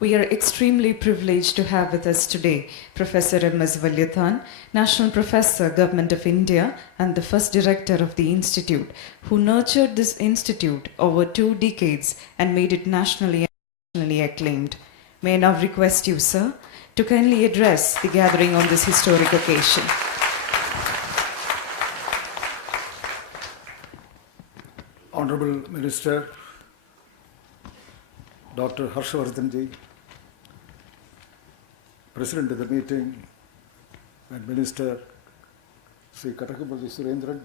We are extremely privileged to have with us today Professor M.S. Valiathan, National Professor, Government of India, and the first Director of the Institute, who nurtured this institute over 2 decades and made it nationally acclaimed. May I now request you, sir, to kindly address the gathering on this historic occasion. Honorable Minister, Dr. Harshavardhan ji, President of the meeting, and Minister Sri Katakapalli Surendran,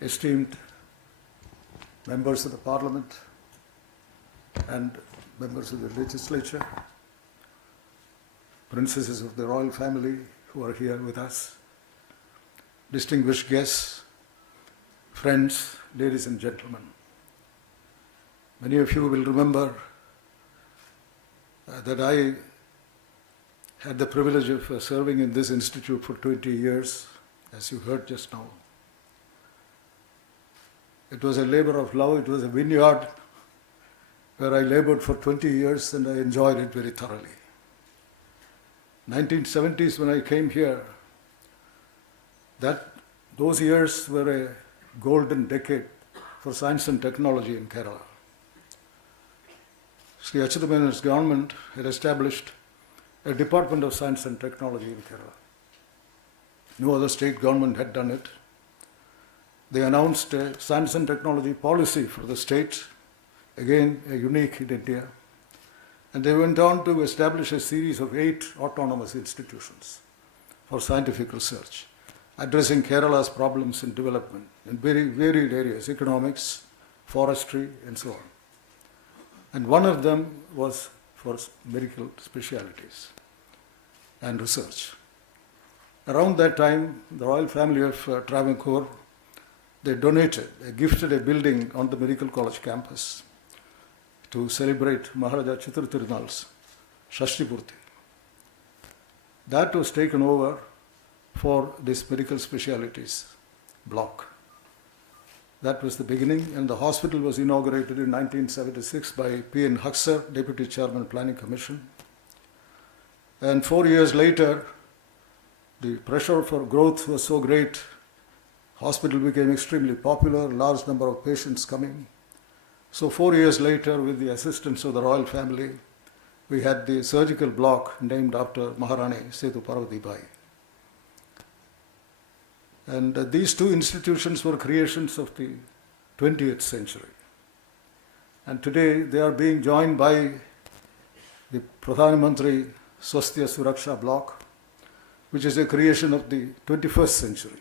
esteemed members of the Parliament and members of the legislature, princesses of the royal family who are here with us, distinguished guests, friends, ladies and gentlemen. Many of you will remember that I had the privilege of serving in this institute for 20 years, as you heard just now. It was a labor of love, it was a vineyard where I labored for 20 years and I enjoyed it very thoroughly. 1970s when I came here, those years were a golden decade for science and technology in Kerala. Sri Achyuthaman's government had established a Department of Science and Technology in Kerala. No other state government had done it. They announced a science and technology policy for the state, again unique in India. And they went on to establish a series of 8 autonomous institutions for scientific research, addressing Kerala's problems in development in very varied areas, economics, forestry, and so on. And one of them was for medical specialties and research. Around that time, the royal family of Travancore, they gifted a building on the medical college campus to celebrate Maharaja Chitra Tirunal's Shashti-Purti. That was taken over for this medical specialties block. That was the beginning, and the hospital was inaugurated in 1976 by P.N. Huxer, Deputy Chairman, Planning Commission. And 4 years later, the pressure for growth was so great, hospital became extremely popular, large number of patients coming. So 4 years later, with the assistance of the royal family, we had the surgical block named after Maharani Setu Parvati Bai. And these 2 institutions were creations of the 20th century. And today they are being joined by the Pradhan Mantri Swasthya Suraksha block, which is a creation of the 21st century.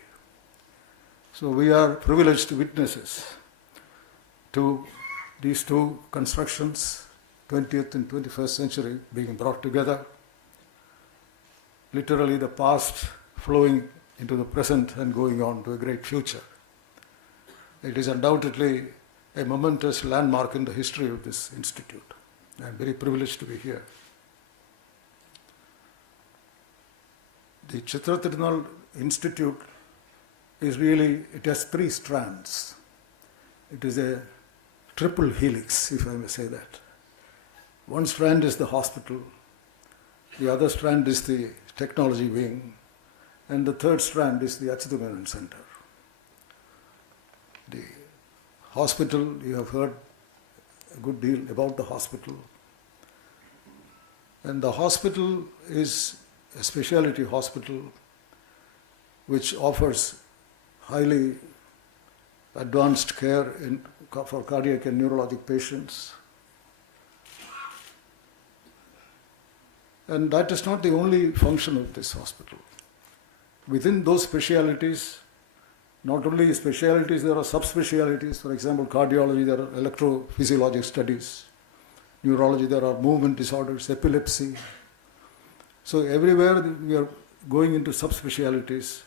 So we are privileged witnesses to these 2 constructions, 20th and 21st century, being brought together. Literally the past flowing into the present and going on to a great future. It is undoubtedly a momentous landmark in the history of this institute. I am very privileged to be here. The Chitra Tirunal Institute is really, it has 3 strands. It is a triple helix, if I may say that. One strand is the hospital, the other strand is the technology wing, and the third strand is the Achyuthamenon Center. The hospital, you have heard a good deal about the hospital. And the hospital is a specialty hospital which offers highly advanced care for cardiac and neurologic patients. And that is not the only function of this hospital. Within those specialities, not only specialities, there are subspecialties. For example, cardiology, there are electrophysiologic studies. Neurology, there are movement disorders, epilepsy. So everywhere we are going into subspecialties,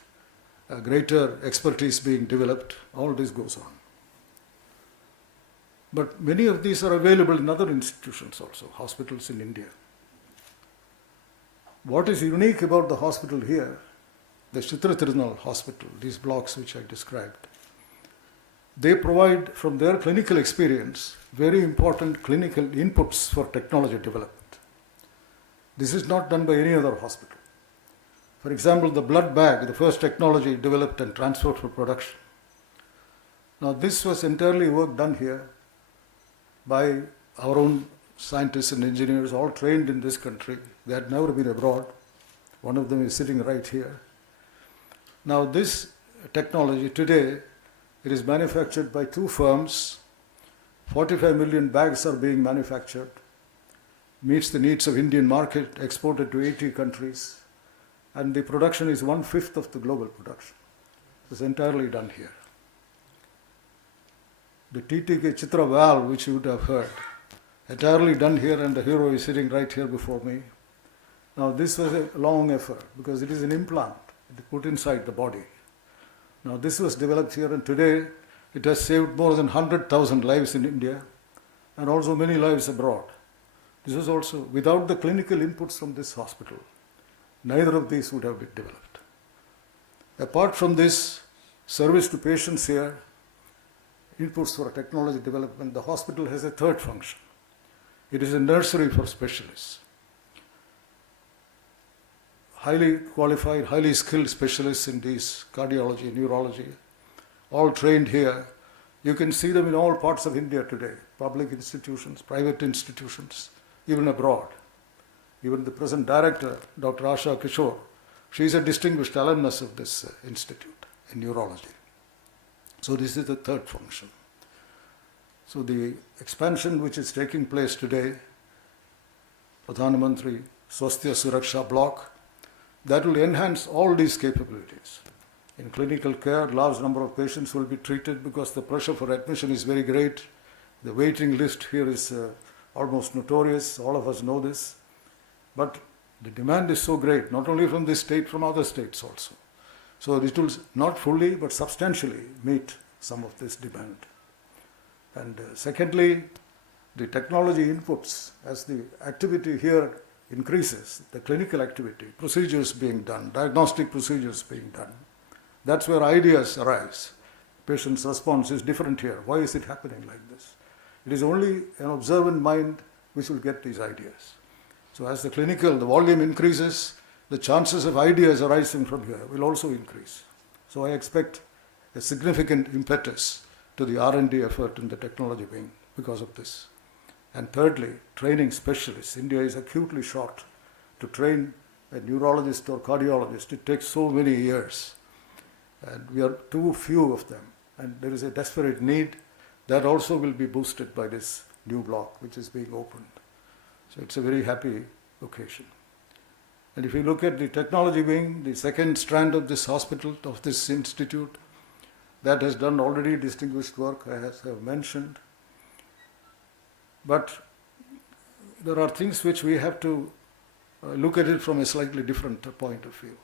greater expertise being developed, all this goes on. But many of these are available in other institutions also, hospitals in India. What is unique about the hospital here, the Chitra Tirunal Hospital, these blocks which I described, they provide from their clinical experience very important clinical inputs for technology development. This is not done by any other hospital. For example, the blood bag, the first technology developed and transferred for production. Now this was entirely work done here by our own scientists and engineers, all trained in this country. They had never been abroad. One of them is sitting right here. Now this technology today, it is manufactured by two firms. 45 million bags are being manufactured, meets the needs of Indian market, exported to 80 countries, and the production is 1/5 of the global production. It's entirely done here. The TTK Chitra valve, which you would have heard, entirely done here, and the hero is sitting right here before me. Now this was a long effort because it is an implant put inside the body. Now this was developed here, and today it has saved more than 100,000 lives in India and also many lives abroad. This was also without the clinical inputs from this hospital. Neither of these would have been developed. Apart from this service to patients here, inputs for technology development, the hospital has a third function. It is a nursery for specialists. Highly qualified, highly skilled specialists in these cardiology, neurology, all trained here. You can see them in all parts of India today, public institutions, private institutions, even abroad. Even the present director, Dr. Asha Kishore, she is a distinguished alumnus of this institute in neurology. So this is the third function. So the expansion which is taking place today, Pradhan Mantri Swasthya Suraksha block, that will enhance all these capabilities. In clinical care, large number of patients will be treated because the pressure for admission is very great. The waiting list here is almost notorious. All of us know this. But the demand is so great, not only from this state, from other states also. So it will not fully but substantially meet some of this demand. And secondly, the technology inputs, as the activity here increases, the clinical activity, procedures being done, diagnostic procedures being done, that's where ideas arise. Patient's response is different here. Why is it happening like this? It is only an observant mind which will get these ideas. So as the volume increases, the chances of ideas arising from here will also increase. So I expect a significant impetus to the R&D effort in the technology wing because of this. And thirdly, training specialists. India is acutely short to train a neurologist or cardiologist. It takes so many years. And we are too few of them. And there is a desperate need that also will be boosted by this new block which is being opened. So it's a very happy occasion. And if you look at the technology wing, the second strand of this hospital, of this institute, that has done already distinguished work, as I have mentioned. But there are things which we have to look at it from a slightly different point of view.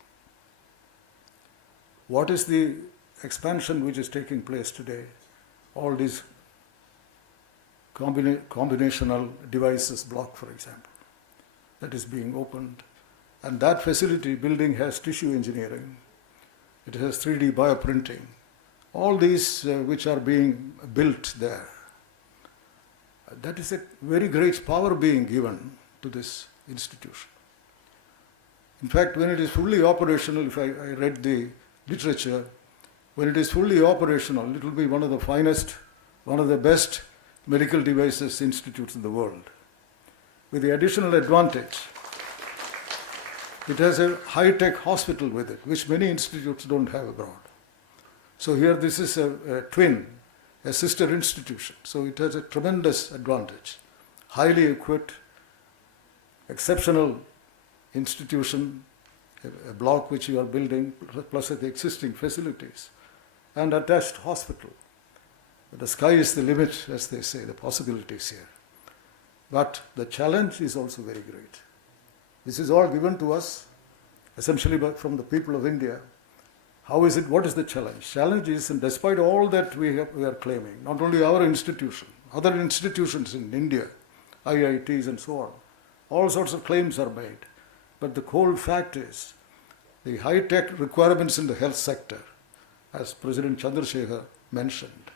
What is the expansion which is taking place today? All these combinational devices block, for example, that is being opened. And that facility building has tissue engineering. It has 3D bioprinting. All these which are being built there. That is a very great power being given to this institution. In fact, when it is fully operational, if I read the literature, when it is fully operational, it will be one of the finest, one of the best medical devices institutes in the world. With the additional advantage, it has a high-tech hospital with it, which many institutes don't have abroad. So here this is a twin, a sister institution. So it has a tremendous advantage. Highly equipped, exceptional institution, a block which you are building, plus the existing facilities, and attached hospital. The sky is the limit, as they say, the possibilities here. But the challenge is also very great. This is all given to us, essentially from the people of India. How is it? What is the challenge? Challenge is, and despite all that we are claiming, not only our institution, other institutions in India, IITs and so on, all sorts of claims are made. But the cold fact is, the high-tech requirements in the health sector, as President Chandrasekhar mentioned,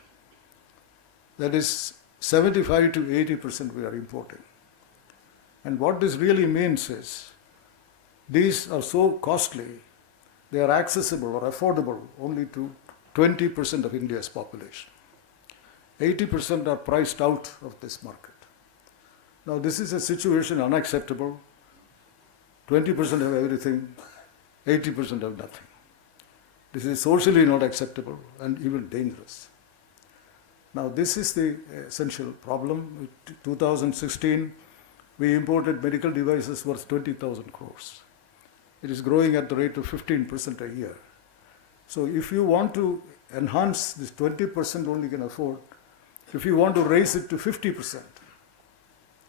That is 75 to 80% we are importing. And what this really means is, these are so costly, they are accessible or affordable only to 20% of India's population. 80% are priced out of this market. Now this is a situation unacceptable. 20% have everything, 80% have nothing. This is socially not acceptable and even dangerous. Now this is the essential problem. In 2016, we imported medical devices worth 20,000 crores. It is growing at the rate of 15% a year. So if you want to enhance this 20% only can afford, if you want to raise it to 50%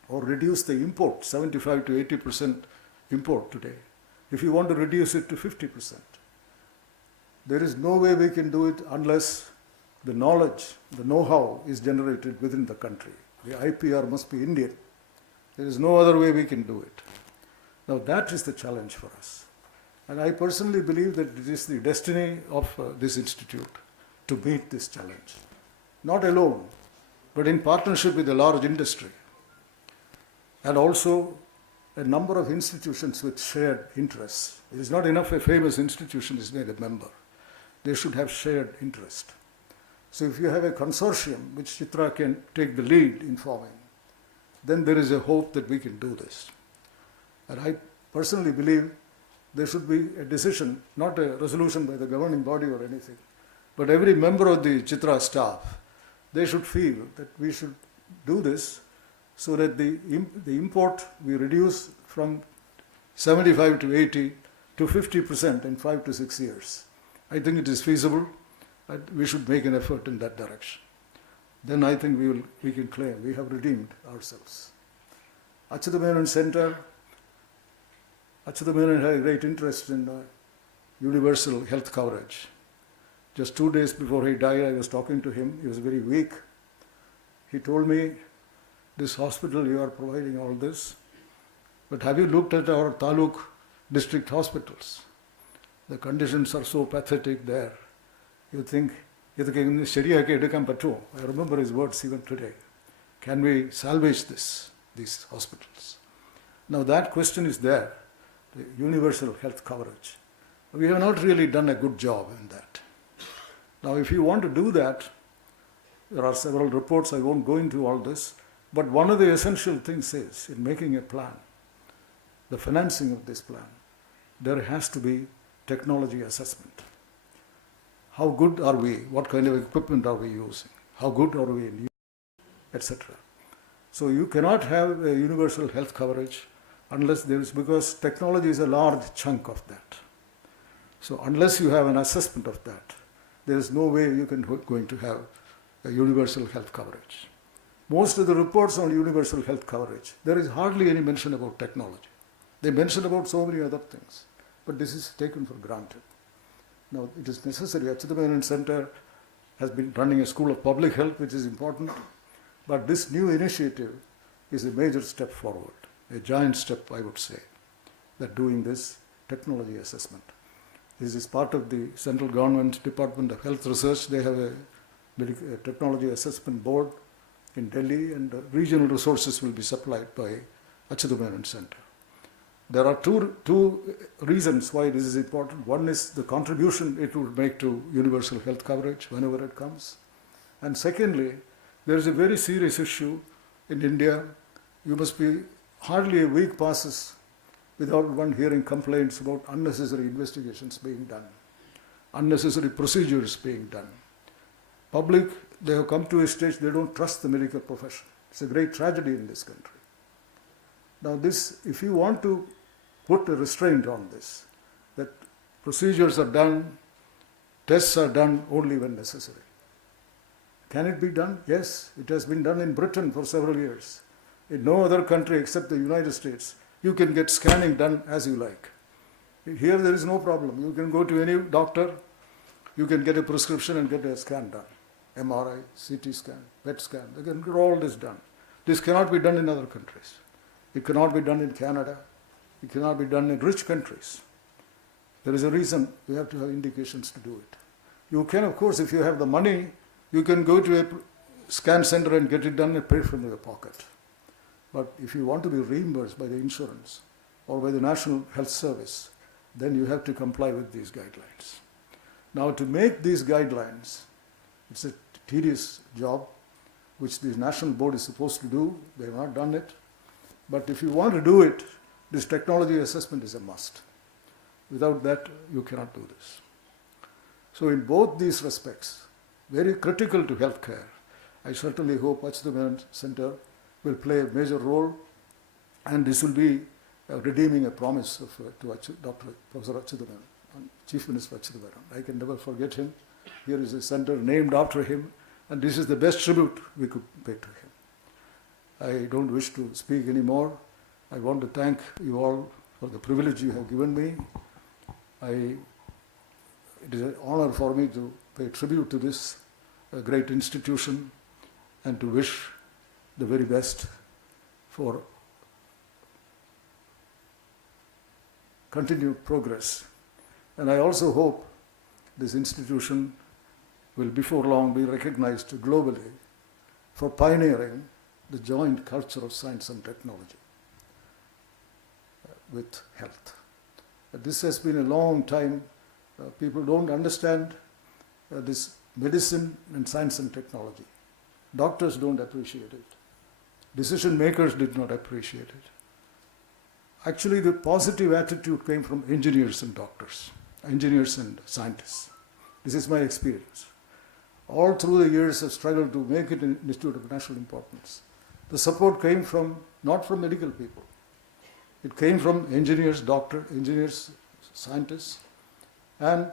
or reduce the import, 75 to 80% import today, if you want to reduce it to 50%, there is no way we can do it unless the knowledge, the know-how is generated within the country. The IPR must be Indian. There is no other way we can do it. Now that is the challenge for us. And I personally believe that it is the destiny of this institute to meet this challenge. Not alone, but in partnership with a large industry. And also a number of institutions with shared interests. It is not enough a famous institution is made a member. They should have shared interest. So if you have a consortium which Chitra can take the lead in forming, then there is a hope that we can do this. And I personally believe there should be a decision, not a resolution by the governing body or anything, but every member of the Chitra staff, they should feel that we should do this so that the import we reduce from 75 to 80 to 50% in 5 to 6 years. I think it is feasible, and we should make an effort in that direction. Then I think we can claim we have redeemed ourselves. Achyuta Menon Center, Achyuta Menon had a great interest in universal health coverage. Just 2 days before he died, I was talking to him. He was very weak. He told me, this hospital, you are providing all this, but have you looked at our Taluk district hospitals? The conditions are so pathetic there. You think, I remember his words even today. Can we salvage these hospitals? Now that question is there, the universal health coverage. We have not really done a good job in that. Now if you want to do that, there are several reports, I won't go into all this, but one of the essential things is, in making a plan, the financing of this plan, there has to be technology assessment. How good are we? What kind of equipment are we using? How good are we in use, etc. So you cannot have a universal health coverage unless there is, because technology is a large chunk of that. So unless you have an assessment of that, there is no way you can going to have a universal health coverage. Most of the reports on universal health coverage, there is hardly any mention about technology. They mention about so many other things, but this is taken for granted. Now it is necessary. Achyuta Menon Center has been running a school of public health, which is important, but this new initiative is a major step forward, a giant step, I would say, that doing this technology assessment. This is part of the central government Department of Health Research. They have a technology assessment board in Delhi, and regional resources will be supplied by Achyuta Menon Center. There are two reasons why this is important. One is the contribution it will make to universal health coverage whenever it comes. And secondly, there is a very serious issue in India. You must be, hardly a week passes without one hearing complaints about unnecessary investigations being done, unnecessary procedures being done. Public, they have come to a stage they don't trust the medical profession. It's a great tragedy in this country. Now this, if you want to put a restraint on this, that procedures are done, tests are done only when necessary. Can it be done? Yes, it has been done in Britain for several years. In no other country except the United States, you can get scanning done as you like. Here there is no problem. You can go to any doctor, you can get a prescription and get a scan done. MRI, CT scan, PET scan, they can get all this done. This cannot be done in other countries. It cannot be done in Canada. It cannot be done in rich countries. There is a reason we have to have indications to do it. You can, of course, if you have the money, you can go to scan center and get it done and pay from your pocket. But if you want to be reimbursed by the insurance or by the National Health Service, then you have to comply with these guidelines. Now, to make these guidelines, it's a tedious job which the national board is supposed to do. They have not done it. But if you want to do it, this technology assessment is a must. Without that, you cannot do this. So in both these respects, very critical to healthcare, I certainly hope Achyuthamanan Center will play a major role, and this will be redeeming a promise of Dr. Professor Achyuthamanan, Chief Minister Achyuthamanan. I can never forget him. Here is a center named after him, and this is the best tribute we could pay to him. I don't wish to speak anymore. I want to thank you all for the privilege you have given me. It is an honor for me to pay tribute to this great institution and to wish the very best for continued progress. And I also hope this institution will before long be recognized globally for pioneering the joint culture of science and technology with health. This has been a long time. People don't understand this medicine and science and technology. Doctors don't appreciate it. Decision makers did not appreciate it. Actually, the positive attitude came from engineers and doctors, engineers and scientists. This is my experience. All through the years, I've struggled to make it an institute of national importance. The support came not from medical people. It came from engineers, scientists, and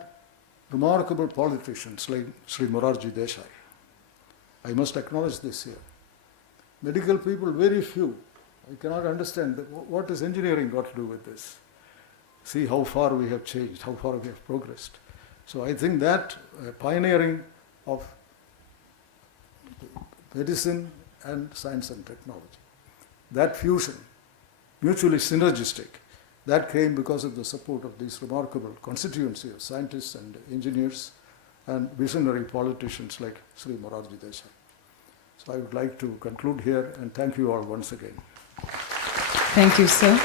remarkable politicians like Sri Morarji Desai. I must acknowledge this here. Medical people, very few. I cannot understand what has engineering got to do with this. See how far we have changed, how far we have progressed. So I think that pioneering of medicine and science and technology, that fusion, mutually synergistic, that came because of the support of this remarkable constituency of scientists and engineers and visionary politicians like Sri Morarji Desai. So I would like to conclude here and thank you all once again. Thank you, sir.